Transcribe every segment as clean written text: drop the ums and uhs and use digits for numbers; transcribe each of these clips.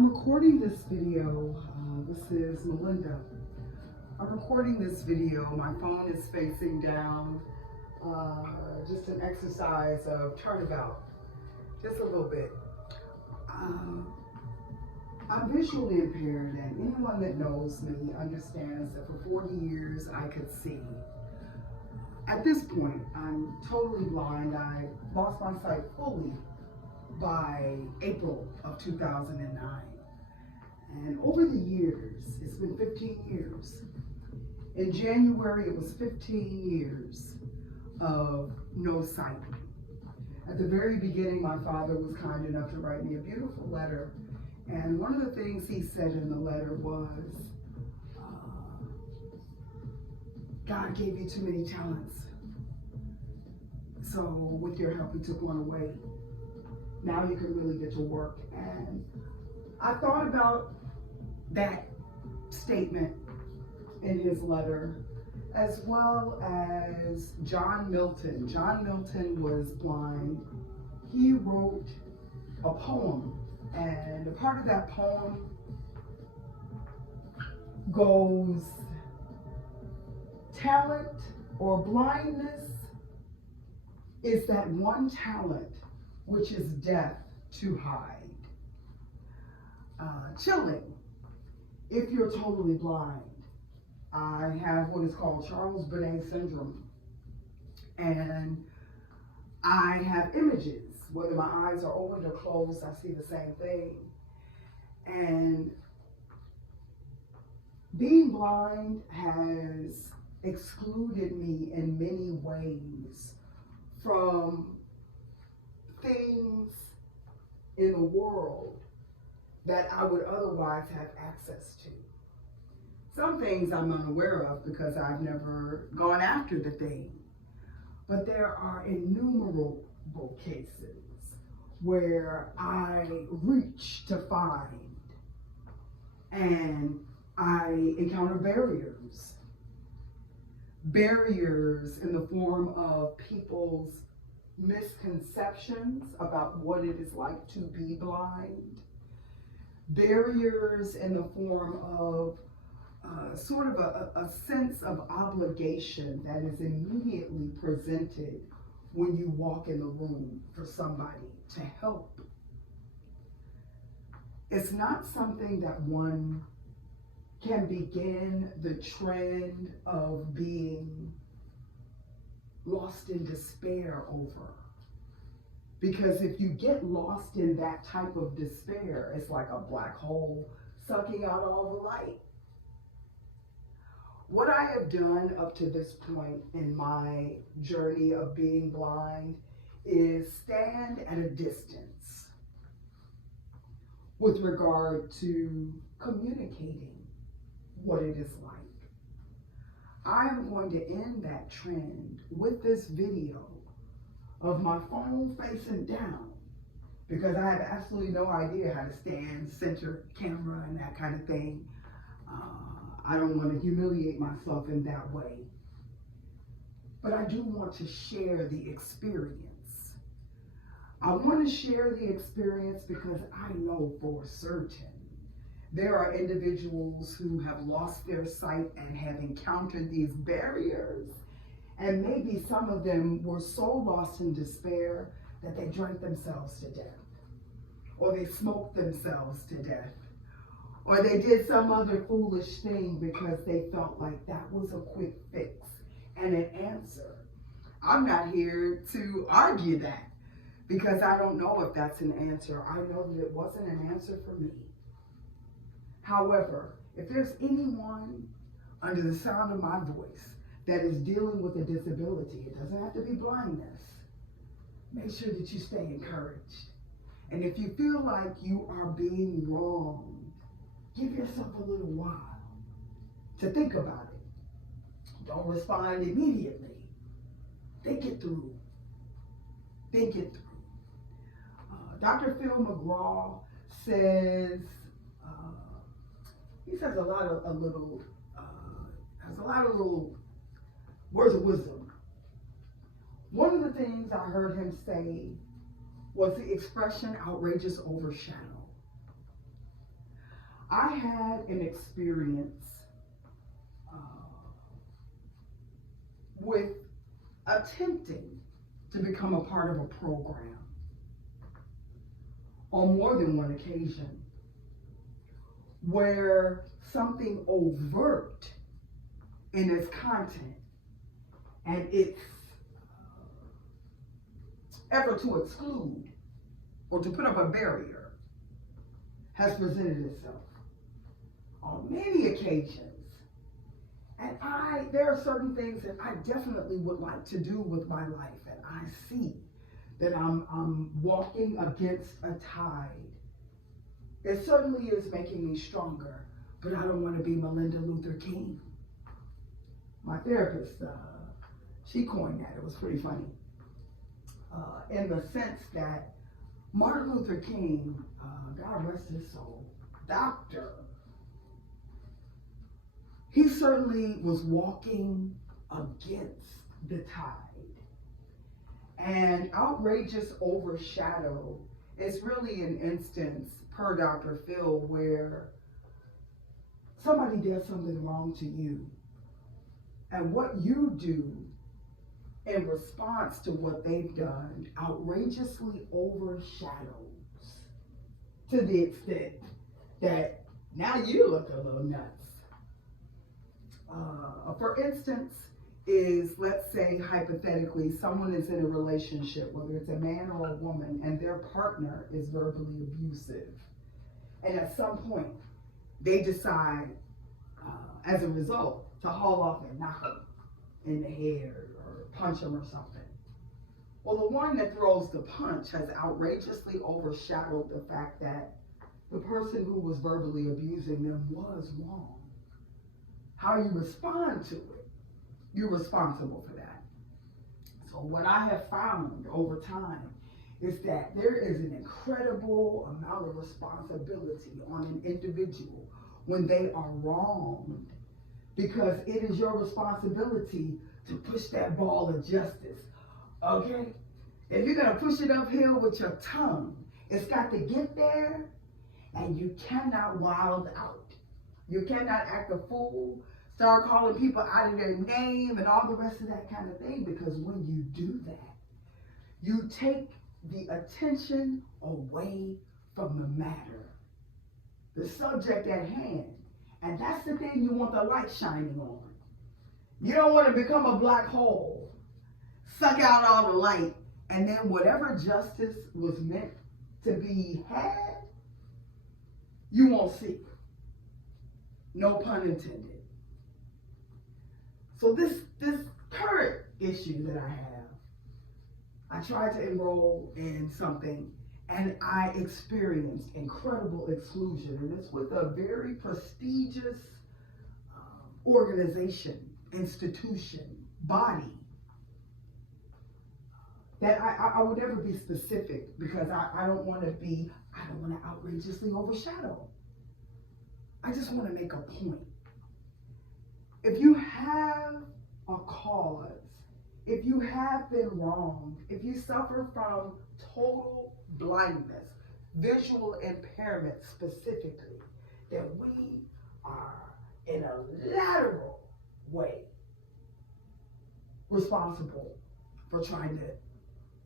I'm recording this video. This is Melinda. I'm recording this video. My phone is facing down. Just an exercise of turnabout, just a little bit. I'm visually impaired, and anyone that knows me understands that for 40 years I could see. At this point, I'm totally blind. I lost my sight fully by April of 2009. And over the years, it's been 15 years. In January, it was 15 years of no sight. At the very beginning, my father was kind enough to write me a beautiful letter. And one of the things he said in the letter was, God gave you too many talents. So with your help, he took one away. Now you can really get to work. And I thought about that statement in his letter, as well as John Milton. John Milton was blind. He wrote a poem, and a part of that poem goes, talent or blindness is that one talent which is death to hide. Chilling, if you're totally blind. I have what is called Charles Bonnet syndrome. And I have images, whether my eyes are open or closed, I see the same thing. And being blind has excluded me in many ways from things in the world that I would otherwise have access to. Some things I'm unaware of because I've never gone after the thing. But there are innumerable cases where I reach to find and I encounter barriers. Barriers in the form of people's misconceptions about what it is like to be blind. Barriers in the form of sort of a sense of obligation that is immediately presented when you walk in the room for somebody to help. It's not something that one can begin the trend of being lost in despair over. Because if you get lost in that type of despair, it's like a black hole sucking out all the light. What I have done up to this point in my journey of being blind is stand at a distance with regard to communicating what it is like. I am going to end that trend with this video of my phone facing down, because I have absolutely no idea how to stand, center camera, and that kind of thing. I don't want to humiliate myself in that way. But I do want to share the experience. I want to share the experience because I know for certain there are individuals who have lost their sight and have encountered these barriers. And maybe some of them were so lost in despair that they drank themselves to death, or they smoked themselves to death, or they did some other foolish thing because they felt like that was a quick fix and an answer. I'm not here to argue that because I don't know if that's an answer. I know that it wasn't an answer for me. However, if there's anyone under the sound of my voice that is dealing with a disability, it doesn't have to be blindness, make sure that you stay encouraged. And if you feel like you are being wronged, give yourself a little while to think about it. Don't respond immediately. Think it through. Think it through. Dr. Phil McGraw says, he says a lot of little words of wisdom. One of the things I heard him say was the expression outrageous overshadow. I had an experience with attempting to become a part of a program on more than one occasion where something overt in its content and its effort to exclude or to put up a barrier has presented itself on many occasions. And there are certain things that I definitely would like to do with my life, and I see that I'm walking against a tide. It certainly is making me stronger, but I don't want to be Melinda Luther King. My therapist, she coined that. It was pretty funny. In the sense that Martin Luther King, God rest his soul, doctor, he certainly was walking against the tide. And outrageous overshadow is really an instance, per Dr. Phil, where somebody does something wrong to you. And what you do in response to what they've done outrageously overshadows to the extent that now you look a little nuts. For instance, let's say hypothetically, someone is in a relationship, whether it's a man or a woman, and their partner is verbally abusive. And at some point, they decide, as a result, to haul off and knock them in the head or punch them or something. Well, the one that throws the punch has outrageously overshadowed the fact that the person who was verbally abusing them was wrong. How you respond to it, you're responsible for that. So what I have found over time is that there is an incredible amount of responsibility on an individual when they are wronged, because it is your responsibility to push that ball of justice, okay? If you're gonna push it uphill with your tongue, it's got to get there, and you cannot wild out. You cannot act a fool, start calling people out of their name and all the rest of that kind of thing, because when you do that, you take the attention away from the matter, the subject at hand. And that's the thing you want the light shining on. You don't want to become a black hole, suck out all the light, and then whatever justice was meant to be had, you won't see. No pun intended. So this current issue that I have, I tried to enroll in something and I experienced incredible exclusion. And it's with a very prestigious organization, institution, body, that I would never be specific, because I don't want to outrageously overshadow. I just want to make a point. If you have a cause, if you have been wronged, if you suffer from total blindness, visual impairment specifically, then we are in a lateral way responsible for trying to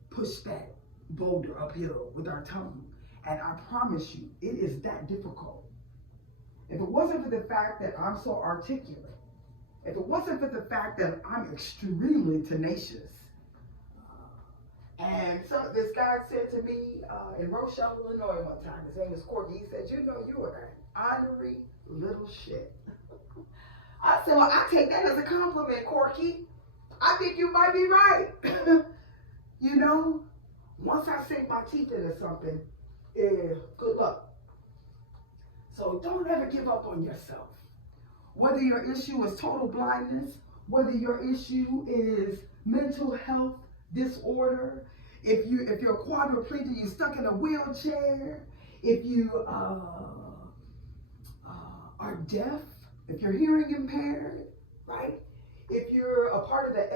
push that boulder uphill with our tongue. And I promise you, it is that difficult. If it wasn't for the fact that I'm so articulate, if it wasn't for the fact that I'm extremely tenacious, and so this guy said to me in Rochelle, Illinois one time, his name is Corky, he said, "You know, you are an honorary little shit." I said, "Well, I take that as a compliment, Corky. I think you might be right." You know, once I sink my teeth into something, good luck. So don't ever give up on yourself. Whether your issue is total blindness, whether your issue is mental health disorder, if you're quadriplegic, you're stuck in a wheelchair, if you are deaf, if you're hearing impaired, right? If you're a part of the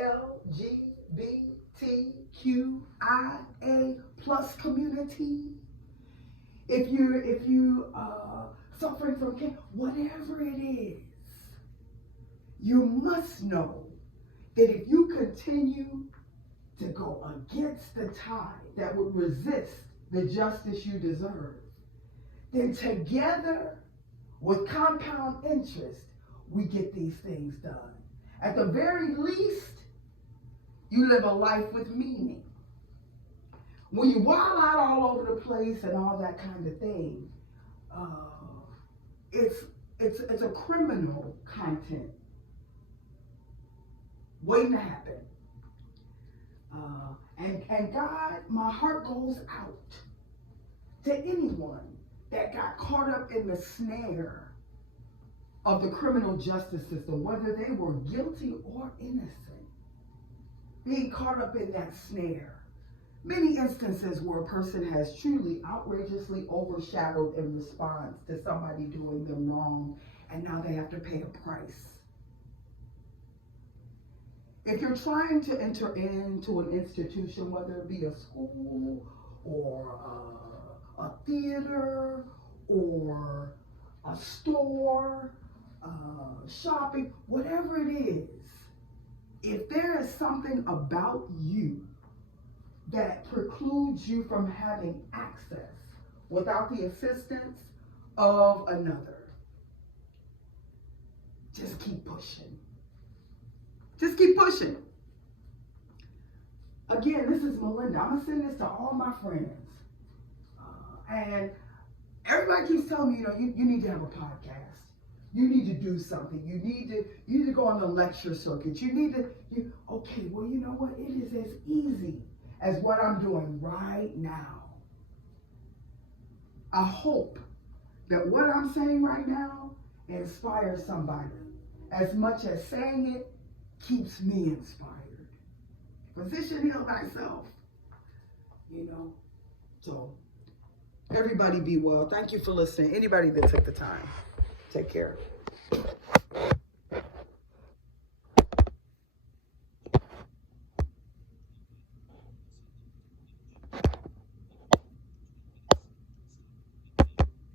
LGBTQIA+ community, if you suffering from cancer, whatever it is, you must know that if you continue to go against the tide that would resist the justice you deserve, then together with compound interest, we get these things done. At the very least, you live a life with meaning. When you wild out all over the place and all that kind of thing, it's a criminal content waiting to happen. And God, my heart goes out to anyone that got caught up in the snare of the criminal justice system, whether they were guilty or innocent, being caught up in that snare. Many instances where a person has truly outrageously overshadowed in response to somebody doing them wrong, and now they have to pay a price. If you're trying to enter into an institution, whether it be a school or a theater or a store, shopping, whatever it is, if there is something about you that precludes you from having access without the assistance of another, just keep pushing. Just keep pushing. Again, this is Melinda. I'm going to send this to all my friends. And everybody keeps telling me, you need to have a podcast. You need to do something. You need to go on the lecture circuit. Okay, well, you know what? It is as easy as what I'm doing right now. I hope that what I'm saying right now inspires somebody as much as saying it keeps me inspired. Physician, heal thyself. So everybody be well. Thank you for listening. Anybody that took the time, take care.